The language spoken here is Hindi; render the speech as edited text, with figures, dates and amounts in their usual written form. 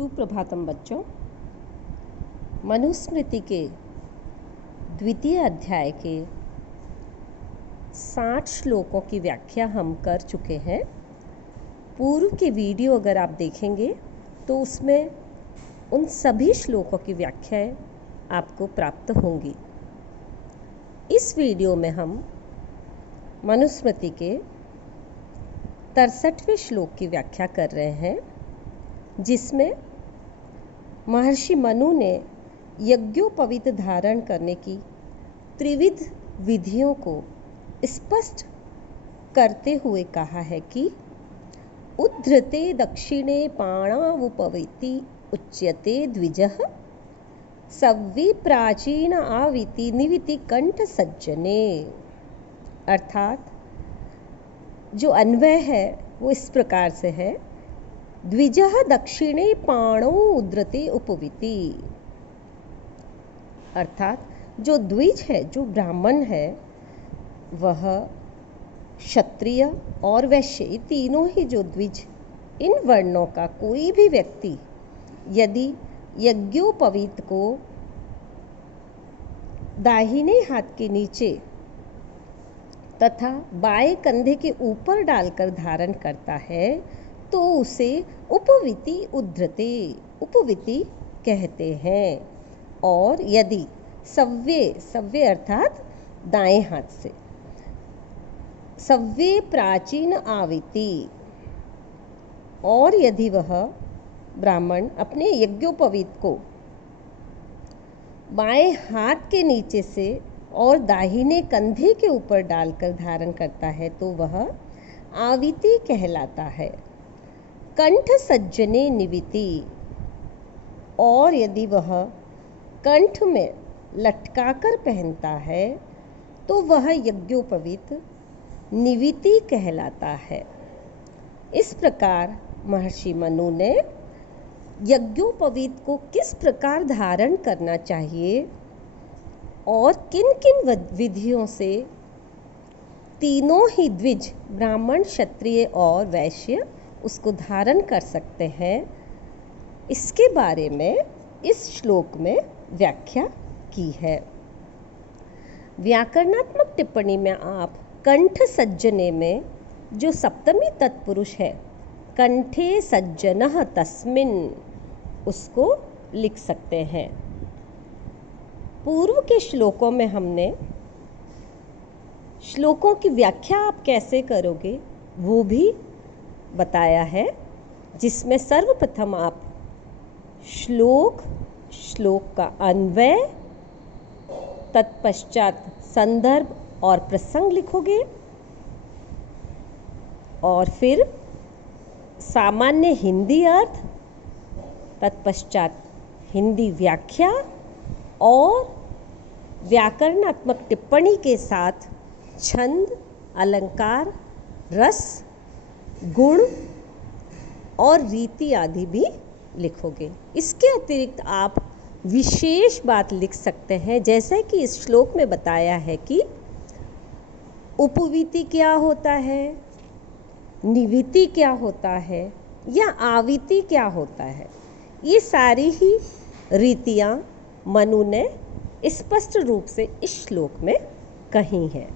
सुप्रभातम बच्चों। मनुस्मृति के द्वितीय अध्याय के 60 श्लोकों की व्याख्या हम कर चुके हैं। पूर्व के वीडियो अगर आप देखेंगे तो उसमें उन सभी श्लोकों की व्याख्याएं आपको प्राप्त होंगी। इस वीडियो में हम मनुस्मृति के 63वें श्लोक की व्याख्या कर रहे हैं, जिसमें महर्षि मनु ने यज्ञोपवीत धारण करने की त्रिविध विधियों को स्पष्ट करते हुए कहा है कि उद्धृते दक्षिणे पाणावुपवीति उच्यते द्विजः सव्वी प्राचीन आविति निविति कंठ सज्जने। अर्थात जो अन्वय है वो इस प्रकार से है, द्विजः दक्षिणे पाणौ उद्धृते उपवीति। अर्थात जो द्विज है, जो ब्राह्मण है, वह क्षत्रिय और वैश्य तीनों ही जो द्विज, इन वर्णों का कोई भी व्यक्ति यदि यज्ञोपवीत को दाहिने हाथ के नीचे तथा बाएं कंधे के ऊपर डालकर धारण करता है तो उसे उपवीति उद्धृते उपवीति कहते हैं। और यदि सव्ये अर्थात दाएं हाथ से सव्ये प्राचीन आविति, और यदि वह ब्राह्मण अपने यज्ञोपवीत को बाएं हाथ के नीचे से और दाहिने कंधे के ऊपर डालकर धारण करता है तो वह आविति कहलाता है। कंठ सज्जने निविति, और यदि वह कंठ में लटकाकर पहनता है तो वह यज्ञोपवीत निविति कहलाता है। इस प्रकार महर्षि मनु ने यज्ञोपवीत को किस प्रकार धारण करना चाहिए और किन किन विधियों से तीनों ही द्विज, ब्राह्मण, क्षत्रिय और वैश्य उसको धारण कर सकते हैं, इसके बारे में इस श्लोक में व्याख्या की है। व्याकरणात्मक टिप्पणी में आप कंठ सज्जने में जो सप्तमी तत्पुरुष है, कंठे सज्जनः तस्मिन्, उसको लिख सकते हैं। पूर्व के श्लोकों में हमने श्लोकों की व्याख्या आप कैसे करोगे वो भी बताया है, जिसमें सर्वप्रथम आप श्लोक का अन्वय, तत्पश्चात संदर्भ और प्रसंग लिखोगे, और फिर सामान्य हिंदी अर्थ, तत्पश्चात हिंदी व्याख्या और व्याकरणात्मक टिप्पणी के साथ छंद, अलंकार, रस, गुण और रीति आदि भी लिखोगे। इसके अतिरिक्त आप विशेष बात लिख सकते हैं, जैसे कि इस श्लोक में बताया है कि उपवीति क्या होता है, निविति क्या होता है या आविति क्या होता है। ये सारी ही रीतियाँ मनु ने स्पष्ट रूप से इस श्लोक में कही हैं।